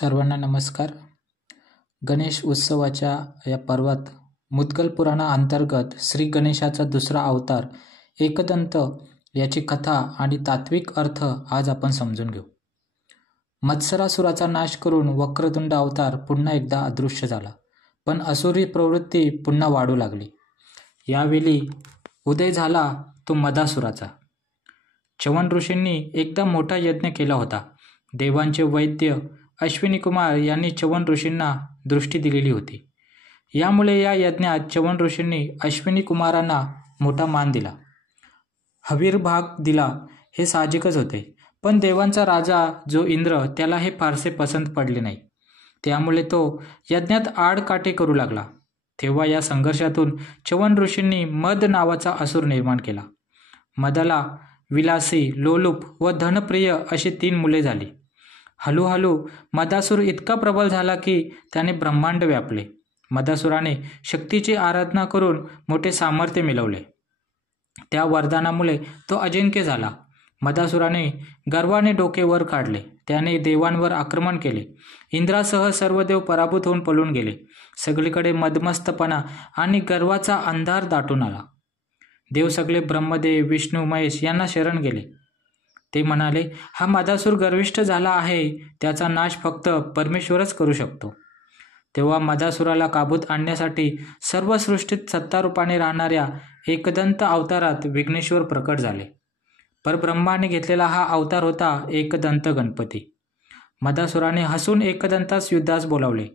सर्वांना नमस्कार. गणेश उत्सवाच्या या पर्वात मुद्गल पुराणाअंतर्गत श्री गणेशाचा दुसरा अवतार एकदंत याची कथा आणि तात्विक अर्थ आज आपण समजून घेऊ. मत्सरासुराचा नाश करून वक्रतुंड अवतार पुन्हा एकदा अदृश्य झाला, पण असुरी प्रवृत्ती पुन्हा वाढू लागली. यावेळी उदय झाला तो मदासुराचा. च्यवन ऋषींनी एकदा मोठा यज्ञ केला होता. देवांचे वैद्य अश्विनी कुमार यांनी च्यवन ऋषींना दृष्टी दिलेली होती. यामुळे या यज्ञात च्यवन ऋषींनी अश्विनी कुमारांना मोठा मान दिला, हविर्भाग दिला. हे साहजिकच होते, पण देवांचा राजा जो इंद्र त्याला हे फारसे पसंत पडले नाही. त्यामुळे तो यज्ञात आडकाठी करू लागला. तेव्हा या संघर्षातून च्यवन ऋषींनी मद नावाचा असुर निर्माण केला. मदाला विलासी, लोलुप व धनप्रिय अशी 3 मुले झाली. हळूहळू मदासूर इतका प्रबल झाला की त्याने ब्रह्मांड व्यापले. मदासुराने शक्तीची आराधना करून मोठे सामर्थ्य मिळवले. त्या वरदानामुळे तो अजिंक्य झाला. मदासुराने गर्वाने डोके वर काढले. त्याने देवांवर आक्रमण केले. इंद्रासह सर्व देव पराभूत होऊन पळून गेले. सगळीकडे मदमस्तपणा आणि गर्वाचा अंधार दाटून आला. देव सगळे ब्रह्मदेव, विष्णू, महेश यांना शरण गेले. ते म्हणाले, हा मदासूर गर्विष्ठ झाला आहे, त्याचा नाश फक्त परमेश्वरच करू शकतो. तेव्हा मदासुराला काबूत आणण्यासाठी सर्व सृष्टीत सत्तारूपाने राहणाऱ्या एकदंत अवतारात विघ्नेश्वर प्रकट झाले. परब्रह्माने घेतलेला हा अवतार होता एकदंत गणपती. मदासुराने हसून एकदंतास युद्धास बोलावले.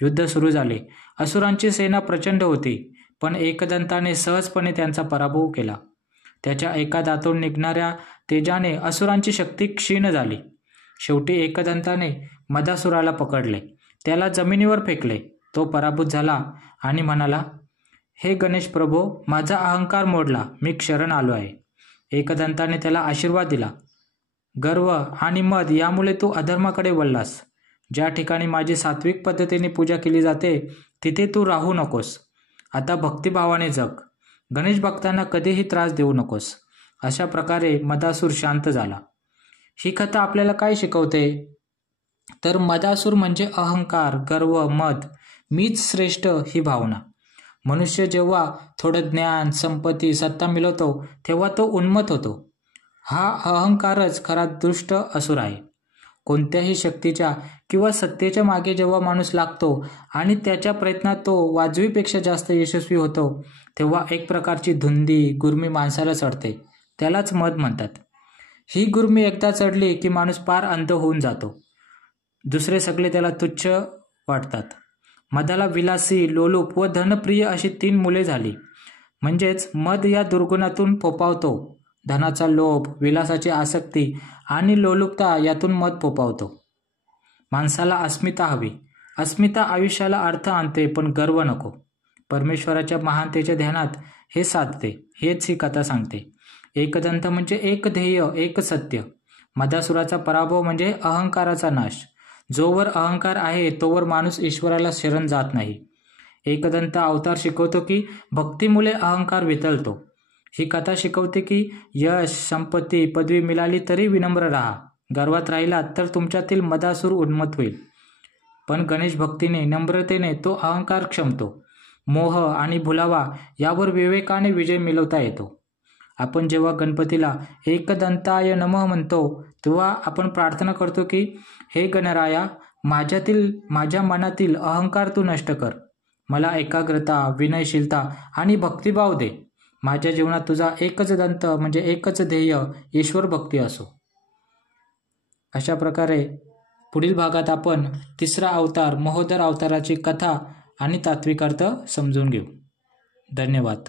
युद्ध सुरू झाले. असुरांची सेना प्रचंड होती, पण एकदंताने सहजपणे त्यांचा पराभव केला. त्याच्या एका दातून निघणाऱ्या तेजाने असुरांची शक्ती क्षीण झाली. शेवटी एकदंताने मदासुराला पकडले, त्याला जमिनीवर फेकले. तो पराभूत झाला आणि म्हणाला, हे गणेश प्रभो, माझा अहंकार मोडला, मी शरण आलो आहे. एकदंताने त्याला आशीर्वाद दिला. गर्व आणि मद यामुळे तू अधर्माकडे वळलास. ज्या ठिकाणी माझी सात्विक पद्धतीने पूजा केली जाते तिथे तू राहू नकोस. आता भक्तिभावाने जग. गणेश भक्तांना कधीही त्रास देऊ नकोस. अशा प्रकारे मदासूर शांत झाला. ही कथा आपल्याला काय शिकवते? तर मदासूर म्हणजे अहंकार, गर्व, मद, मीच श्रेष्ठ ही भावना. मनुष्य जेव्हा थोडं ज्ञान, संपत्ती, सत्ता मिळवतो तेव्हा तो उन्मत्त होतो. हा अहंकारच खरा दुष्ट असुर आहे. कोणत्याही शक्तीच्या किंवा सत्तेच्या मागे जेव्हा माणूस लागतो आणि त्याच्या प्रयत्नात तो वाजवीपेक्षा जास्त यशस्वी होतो, तेव्हा एक प्रकारची धुंदी, गुर्मी माणसाला चढते. त्यालाच मद म्हणतात. ही गुर्मी एकदा चढली की माणूस पार अंध होऊन जातो. दुसरे सगळे त्याला तुच्छ वाटतात. मदाला विलासी, लोलुप व धनप्रिय अशी 3 मुले झाली. म्हणजेच मद या दुर्गुणातून फोपावतो. धनाचा लोभ, विलासाची आसक्ती आणि लोलुपता यातून मद फोपावतो. माणसाला अस्मिता हवी. अस्मिता आयुष्याला अर्थ आणते, पण गर्व नको. परमेश्वराच्या महानतेच्या ध्यानात हे साधते. हेच ही कथा सांगते. एकदंत म्हणजे एक ध्येय, एक सत्य. मदासुराचा पराभव म्हणजे अहंकाराचा नाश. जोवर अहंकार आहे तोवर माणूस ईश्वराला शरण जात नाही. एकदंत अवतार शिकवतो की भक्तीमुळे अहंकार वितळतो. ही कथा शिकवते की यश, संपत्ती, पदवी मिळाली तरी विनम्र राहा. गर्वात राहिलात तर तुमच्यातील मदासूर उन्मत्त होईल. पण गणेश भक्तीने, नम्रतेने तो अहंकार क्षमतो. मोह आणि भुलावा यावर विवेकाने विजय मिळवता येतो. आपण जेव्हा गणपतीला एकदंताय नमः म्हणतो तेव्हा आपण प्रार्थना करतो की हे गणराया, माझ्या मनातील अहंकार तू नष्ट कर. मला एकाग्रता, विनयशीलता आणि भक्तिभाव दे. माझ्या जीवनात तुझा एकच दंत म्हणजे एकच ध्येय, ईश्वर भक्ती असो. अशा प्रकारे पुढील भागात आपण तिसरा अवतार, महोदर अवताराची कथा आणि तात्विक अर्थ समजून घेऊ. धन्यवाद.